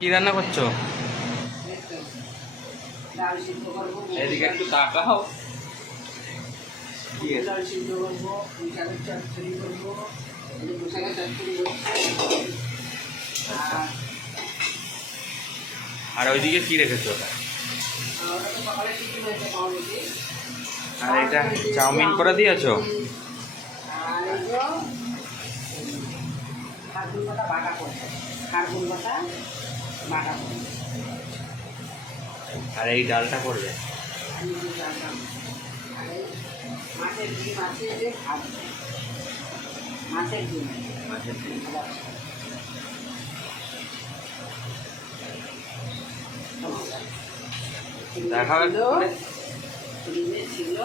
কি রান্না করছো? ডাল সিদ্ধ করবো, এদিকে একটু তাকাও। ডাল সিদ্ধ করবো, শাকের চচ্চড়ি করবো, শাকের চচ্চড়ি করছি। আর ওইদিকে কি রেখেছো? ওটা তো সকালে টিফিন হয়েছে পাউরুটি। আর এটা চাউমিন করে দিয়েছো? আর এগুলো খারকুল পাতা বাটা করছে, খারকুল পাতা বাটা করছে। আর এই ডালটা করবে? আমি যে ডালটা আর এই মাছের ডিম আছে, যে ভাজবে মাছের ডিম। মাছের ডিম। দেখাও একটু করে। ডিমে ছিল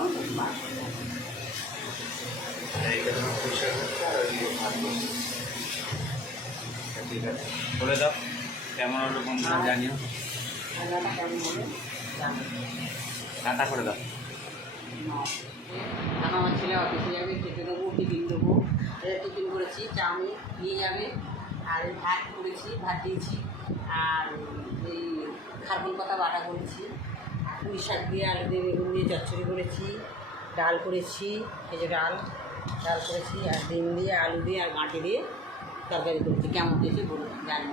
এইটা তোমার পরিষ্কার করতে আর ওইদিকে ভাত করতে। ঠিক আছে, বলে দাও কেমন হলো বন্ধুরা জানিও। রান্নাটা কেমন হবে জানো। রান্না করে দাও। এখন আমার ছেলে অফিসে যাবে, খেতে দেবো, টিফিন দেবো। টিফিন করেছি, চাউমিন নিয়ে যাবে। আর ভাত করেছি, ভাত দিয়েছি। আর এই খারকুল পাতা বাটা করেছি, পুঁই শাক দিয়ে আলু দিয়ে বেগুন দিয়ে চচ্চড়ি করেছি, ডাল করেছি, এই যে ডাল করেছি, আর ডিম দিয়ে আলু দিয়ে আর গাঁটি দিয়ে তরকারি করেছি। কেমন হয়েছে বলুন, জানি।